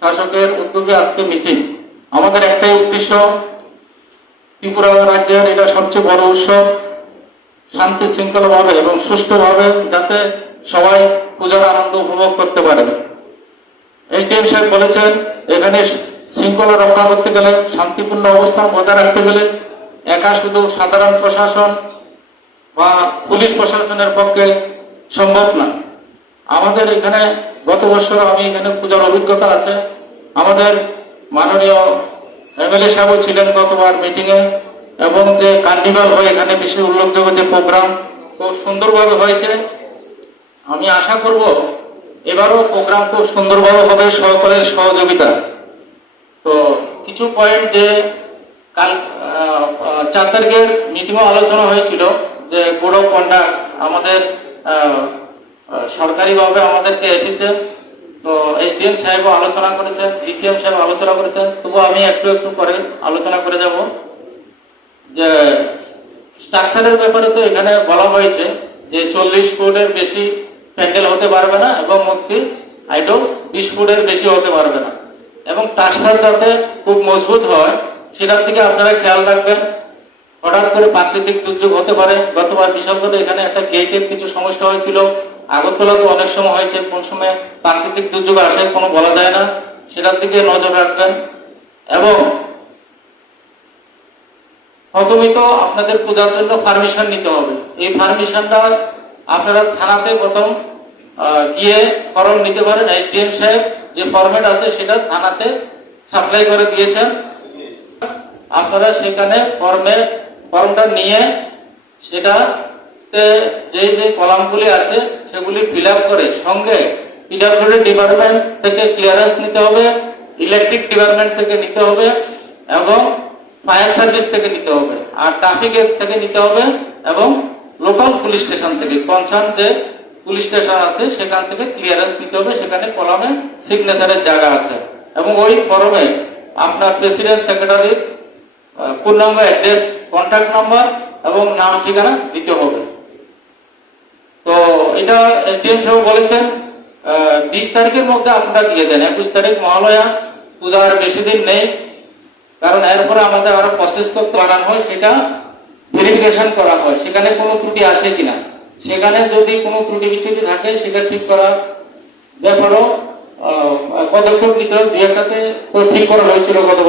শাসকের উদ্যোগে আজকে মিটিং। আমাদের একটাই উদ্দেশ্য, ত্রিপুরা রাজ্যের এটা সবচেয়ে বড় উৎসব, শান্তি শৃঙ্খলাভাবে এবং সুষ্ঠুভাবে যাতে সবাই পূজার আনন্দ উপভোগ করতে পারে। এসডিএম সাহেব বলেছেন এখানে শৃঙ্খলা রক্ষা করতে গেলে, শান্তিপূর্ণ অবস্থান বজায় রাখতে গেলে একা শুধু সাধারণ প্রশাসন বা পুলিশ প্রশাসনের পক্ষে সম্ভব না। আমাদের এখানে গত বছর আমি এখানে পূজার অভিজ্ঞতা আছে। আমাদের মাননীয় এমএলএ সাহেবও ছিলেন গতবার মিটিংয়ে, এবং যে কার্নিভাল হয় এখানে বিশেষ উল্লেখযোগ্য যে প্রোগ্রাম খুব সুন্দরভাবে হয়েছে। আমি আশা করব এবারও প্রোগ্রাম খুব সুন্দরভাবে হবে সকলের সহযোগিতা। তো কিছু পয়েন্ট যে কাল 4 তারিখের মিটিংও আলোচনা হয়েছিল যে কোড অফ কন্ডাক্ট আমাদের সরকারিভাবে আমাদেরকে এসেছে। তো এসডিএম সাহেবও আলোচনা করেছেন, ডিসিএম সাহেব আলোচনা করেছেন। তবু আমি একটু একটু করে আলোচনা করে যাব। যে স্ট্রাকচারের ব্যাপারে তো এখানে বলা হয়েছে যে 40 ফুটের বেশি প্যান্ডেল হতে পারবে না, এবং মূর্তি আইডলস 20 ফুটের বেশি হতে পারবে না, এবং স্ট্রাকচার যাতে খুব মজবুত হয় সেটার দিকে আপনারা খেয়াল রাখবেন। হঠাৎ করে প্রাকৃতিক দুর্যোগ হতে পারে। গতবার বিশাল করে এখানে একটা গেটের কিছু সমস্যা হয়েছিল, আগরতলা তো অনেক সময় হয়েছে, কোন সময় প্রাকৃতিক দুর্যোগ আসে কোনো বলা যায় না, সেটার দিকে নজর রাখবেন। এবং প্রথমেই তো আপনাদের পূজার জন্য পারমিশন নিতে হবে। এই পারমিশনটা আপনারা থানাতে প্রথম গিয়ে ফর্ম নিতে পারেন। এসডিএম সাহেব যে ফরম্যাট আছে সেটা থানাতে সাপ্লাই করে দিয়েছেন। আপনারা সেখানে ফর্মটা নিয়ে সেটাতে যে যে কলামগুলি আছে সেগুলি ফিল আপ করে সঙ্গে পিডব্লিউডি ডিপার্টমেন্ট থেকে ক্লিয়ারেন্স নিতে হবে, ইলেকট্রিক ডিপার্টমেন্ট থেকে নিতে হবে, এবং ফায়ার সার্ভিস থেকে নিতে হবে, আর ট্রাফিকের থেকে নিতে হবে, এবং লোকাল পুলিশ স্টেশন থেকে কনসার্ন যে পুলিশ স্টেশন আছে সেখান থেকে ক্লিয়ারেন্স নিতে হবে। সেখানে কলামে সিগনেচারের জায়গা আছে, এবং ওই ফর্মে আপনার প্রেসিডেন্ট সেক্রেটারির পূর্ণাঙ্গ অ্যাড্রেস, কন্ট্যাক্ট নাম্বার এবং নাম ঠিকানা দিতে হবে। তো এটা এসডিএম সাহেব বলেছেন 20 তারিখের মধ্যে আপনারা দিয়ে দেন। 21 তারিখ মহালয়া, পূজার বেশি দিন নেই, কারণ এরপরে আমাদের আরো প্রসেস করতে বানানো হয়, সেটা ভেরিফিকেশন করা হয় সেখানে কোনো ত্রুটি আছে কিনা। সেখানে যদি কোনো ত্রুটি বিচ্যুতি থাকে সেটা ঠিক করার ব্যাপারেও পদক্ষেপ নিতে হবে। 2-1টাতে ঠিক করা হয়েছিল গত